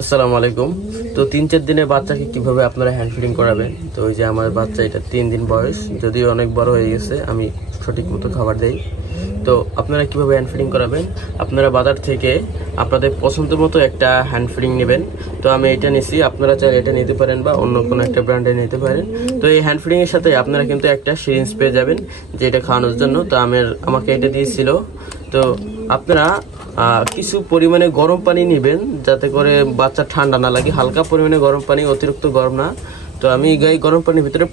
আসসালামু আলাইকুম। তো 3-4 দিনে বাচ্চাকে কিভাবে আপনারা হ্যান্ড ফিডিং করাবেন। তো ওই যে আমার বাচ্চা, এটা 3 দিন বয়স, যদিও অনেক বড় হয়ে গেছে, আমি সঠিক মতো খাবার দেই। তো আপনারা কিভাবে হ্যান্ড ফিডিং করাবেন, আপনারা বাজার থেকে আপনাদের পছন্দ মতো একটা হ্যান্ড ফিডিং নেবেন। তো আমি এটা নিছি, আপনারা চাইলে এটা নিতে পারেন বা অন্য কোনো একটা ব্র্যান্ডে নিতে পারেন। তো এই হ্যান্ড ফিডিং এর সাথে আপনারা কিন্তু একটা সিরিঞ্জ পেয়ে যাবেন, যে এটা খাওয়ানোর জন্য। তো আমাকে এটা দিয়েছিল। তো আপনারা কিছু পরিমাণে গরম পানি নেবেন, যাতে করে বাচ্চা ঠান্ডা না লাগে। হালকা পরিমাণে গরম পানি, অতিরিক্ত গরম না। তো আমি এই গরম পানির ভিতরে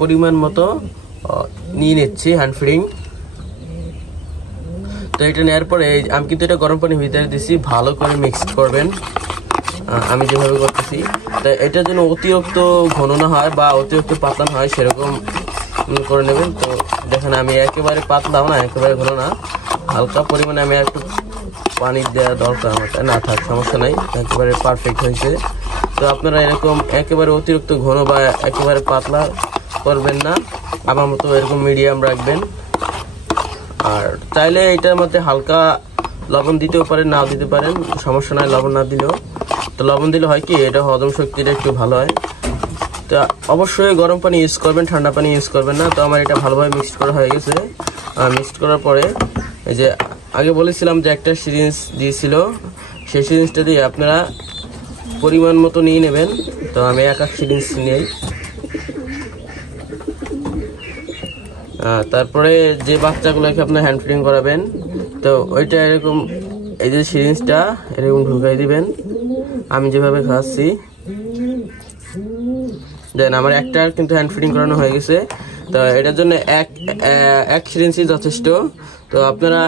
পরিমাণ মতো নিয়ে নিচ্ছি হ্যান্ড ফিডিং। তো এটা নেওয়ার পরে আমি কিন্তু এটা গরম পানির ভিতরে দিচ্ছি, ভালো করে মিক্স করবেন আমি যেভাবে করতেছি। তো এটা যেন অতিরিক্ত ঘন না হয় বা অতিরিক্ত পাতলা না হয়, সেরকম করে নেবেন। তো দেখেন আমি একেবারে পাতলাও না, একেবারে ঘন না, হালকা পরিমাণে আমি একটু পানি দেওয়া দরকার আমার, না থাক সমস্যা নাই, একেবারে পারফেক্ট হয়েছে। তো আপনারা এরকম একেবারে অতিরিক্ত ঘন বা একেবারে পাতলা করবেন না, আমার মতো এরকম মিডিয়াম রাখবেন। আর চাইলে এটার মধ্যে হালকা লবণ দিতেও পারেন, নাও দিতে পারেন, সমস্যা নাই লবণ না দিলেও। তো লবণ দিলে হয় কি, এটা হজম শক্তিটা একটু ভালো হয়। তো অবশ্যই গরম পানি ইউজ করবেন, ঠান্ডা পানি ইউজ করবেন না। তো আমার এটা ভালোভাবে মিক্সড করা হয়ে গেছে। মিক্সড করার পরে এই যে আগে বলেছিলাম যে একটা সিরিঞ্জ দিয়েছিল, সেই সিরিঞ্জটা দিয়ে আপনারা পরিমাণ মতো নিয়ে নেবেন। তো আমি এক সিরিঞ্জ নিই। তারপরে যে বাচ্চাগুলোকে আপনার হ্যান্ড ফিডিং করাবেন, তো ওইটা এরকম, এই যে সিরিঞ্জটা এরকম ঢুকাই দিবেন আমি যেভাবে খাওয়াচ্ছি। দেন আমার একটা কিন্তু হ্যান্ড ফিডিং করানো হয়ে গেছে। তো এটার জন্য এক সিরিঞ্জই যথেষ্ট। তো আপনারা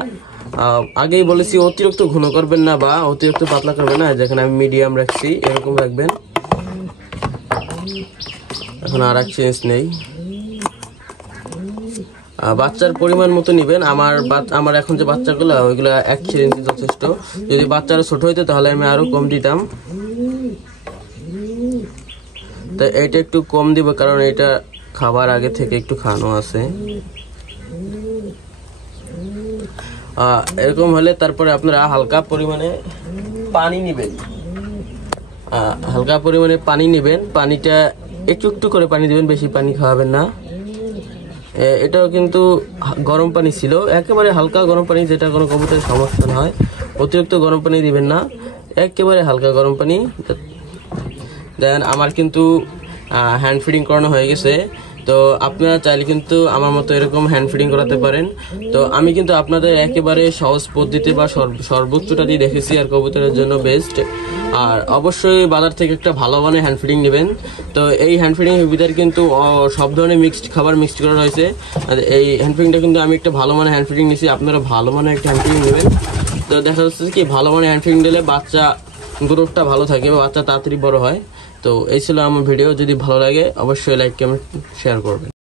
আগেই বলেছি, অতিরিক্ত ঘন করবেন না বা অতিরিক্ত পাতলা করবেন না। যেখানে আমি মিডিয়াম রাখছি, এরকম রাখবেন। এখন আর এক সিরিঞ্জ নেই, বাচ্চার পরিমাণ মতো নেবেন। আমার এখন যে বাচ্চাগুলো, ওইগুলো এক সিরিঞ্জই যথেষ্ট। যদি বাচ্চারা ছোট হইতো তাহলে আমি আরো কম দিতাম। তো এইটা একটু কম দিব, কারণ এটা খাবার আগে থেকে একটু খাওয়ানো আছে। এরকম হলে তারপরে আপনারা হালকা পরিমাণে পানি নেবেন। পানিটা একটু করে পানি দিবেন, বেশি পানি খাওয়াবেন না। এটাও কিন্তু গরম পানি ছিল, একেবারে হালকা গরম পানি, যেটা কোনো কবুতরের সমস্যা না হয়। অতিরিক্ত গরম পানি দিবেন না, একেবারে হালকা গরম পানি। দেন আমার কিন্তু হ্যান্ড ফিডিং করানো হয়ে গেছে। তো আপনারা চাইলে কিন্তু আমার মতো এরকম হ্যান্ড ফিডিং করাতে পারেন। তো আমি কিন্তু আপনাদের একেবারে সহজ পদ্ধতি বা সর্বোচ্চটা দিয়ে দেখেছি, আর কবুতরের জন্য বেস্ট। আর অবশ্যই বাজার থেকে একটা ভালো মানের হ্যান্ড ফিডিং নেবেন। তো এই হ্যান্ড ফিডিং এর ভিতরে কিন্তু সব ধরনের খাবার মিক্সড করা হয়েছে। আর এই হ্যান্ড ফিডিংটা কিন্তু আমি একটা ভালো মানের হ্যান্ড ফিডিং নিয়েছি, আপনারা ভালো মানের একটা হ্যান্ড ফিডিং নেবেন। তো দেখা যাচ্ছে কি, ভালো মানের হ্যান্ড ফিডিং দিলে বাচ্চা গ্রোথটা ভালো থাকে বা বাচ্চা তাড়াতাড়ি বড় হয়। তো এই ছিল আমার ভিডিও। যদি ভালো লাগে অবশ্যই লাইক, কমেন্ট, শেয়ার করবেন।